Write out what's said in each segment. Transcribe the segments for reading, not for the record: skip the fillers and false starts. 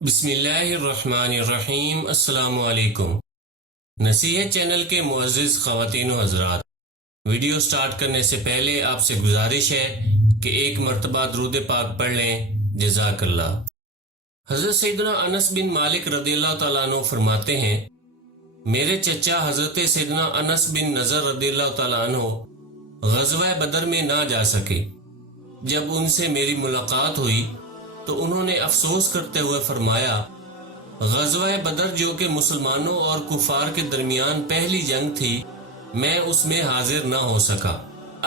بسم اللہ الرحمن الرحیم۔ السلام علیکم۔ نصیحت چینل کے معزز خواتین و حضرات، ویڈیو سٹارٹ کرنے سے پہلے آپ سے گزارش ہے کہ ایک مرتبہ درود پاک پڑھ لیں۔ جزاک اللہ۔ حضرت سیدنا انس بن مالک رضی اللہ تعالیٰ عنہ فرماتے ہیں، میرے چچا حضرت سیدنا انس بن نضر رضی اللہ تعالیٰ عنہ غزوہ بدر میں نہ جا سکے۔ جب ان سے میری ملاقات ہوئی تو انہوں نے افسوس کرتے ہوئے فرمایا، غزوہ بدر جو کہ مسلمانوں اور کفار کے درمیان پہلی جنگ تھی، میں اس میں حاضر نہ ہو سکا۔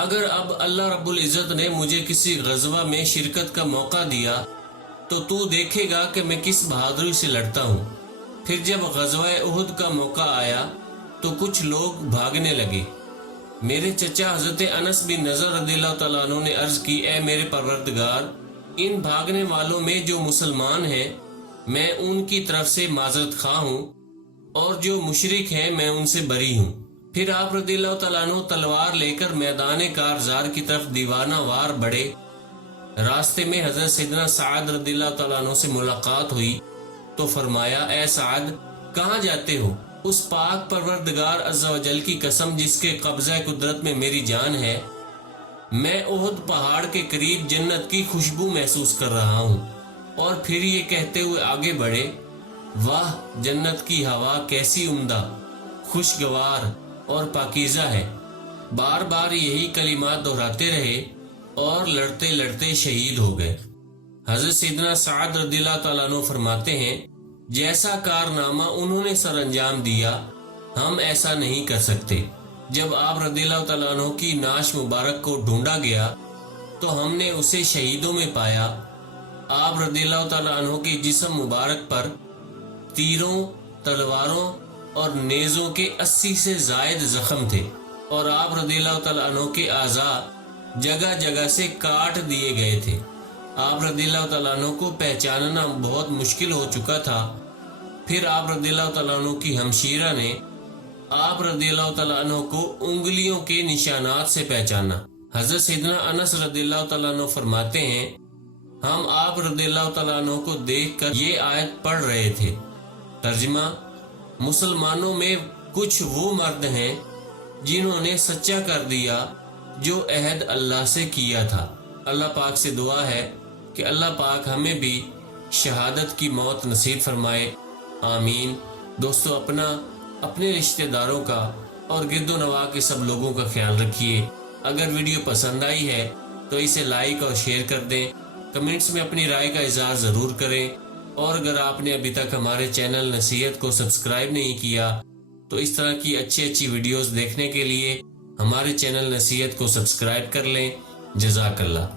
اگر اب اللہ رب العزت نے مجھے کسی غزوہ میں شرکت کا موقع دیا تو دیکھے گا کہ میں کس بہادری سے لڑتا ہوں۔ پھر جب غزوہ احد کا موقع آیا تو کچھ لوگ بھاگنے لگے۔ میرے چچا حضرت انس بن نضر رضی اللہ تعالیٰ عنہ نے عرض کی، اے میرے پروردگار، ان بھاگنے والوں میں جو مسلمان ہیں میں ان کی طرف سے معذرت خواہ ہوں، اور جو مشرک ہیں میں ان سے بری ہوں۔ پھر آپ رضی اللہ تعالیٰ عنہ تلوار لے کر میدان کارزار کی طرف دیوانہ وار بڑھے۔ راستے میں حضرت سیدنا سعد رضی اللہ تعالیٰ عنہ سے ملاقات ہوئی تو فرمایا، اے سعد، کہاں جاتے ہو؟ اس پاک پروردگار عز و جل کی قسم جس کے قبضہ قدرت میں میری جان ہے، میں احد پہاڑ کے قریب جنت کی خوشبو محسوس کر رہا ہوں۔ اور پھر یہ کہتے ہوئے آگے بڑھے، واہ، جنت کی ہوا کیسی عمدہ، خوشگوار اور پاکیزہ ہے۔ بار بار یہی کلمات دہراتے رہے اور لڑتے لڑتے شہید ہو گئے۔ حضرت سیدنا سعد رضی اللہ تعالیٰ عنہ فرماتے ہیں، جیسا کارنامہ انہوں نے سر انجام دیا، ہم ایسا نہیں کر سکتے۔ جب آپ رضی اللہ تعالیٰ عنہ کی نعش مبارک کو ڈھونڈا گیا تو ہم نے اسے شہیدوں میں پایا۔ آپ رضی اللہ تعالیٰ عنہ کے جسم مبارک پر تیروں، تلواروں اور نیزوں کے 80 سے زائد زخم تھے، اور آپ رضی اللہ تعالیٰ عنہ کے اعضاء جگہ جگہ سے کاٹ دیے گئے تھے۔ آپ رضی اللہ تعالیٰ عنہ کو پہچاننا بہت مشکل ہو چکا تھا۔ پھر آپ رضی اللہ تعالیٰ عنہ کی ہمشیرہ نے آپ رضی اللہ تعالیٰ عنہ کو انگلیوں کے نشانات سے پہچانا۔ حضرت سیدنا انس رضی اللہ تعالیٰ عنہ فرماتے ہیں، ہم آپ رضی اللہ تعالیٰ عنہ کو دیکھ کر یہ آیت پڑھ رہے تھے۔ ترجمہ: مسلمانوں میں کچھ وہ مرد ہیں جنہوں نے سچا کر دیا جو عہد اللہ سے کیا تھا۔ اللہ پاک سے دعا ہے کہ اللہ پاک ہمیں بھی شہادت کی موت نصیب فرمائے، آمین۔ دوستو، اپنے رشتہ داروں کا اور گرد و نواح کے سب لوگوں کا خیال رکھیے۔ اگر ویڈیو پسند آئی ہے تو اسے لائک اور شیئر کر دیں۔ کمنٹس میں اپنی رائے کا اظہار ضرور کریں، اور اگر آپ نے ابھی تک ہمارے چینل نصیحت کو سبسکرائب نہیں کیا تو اس طرح کی اچھی ویڈیوز دیکھنے کے لیے ہمارے چینل نصیحت کو سبسکرائب کر لیں۔ جزاک اللہ۔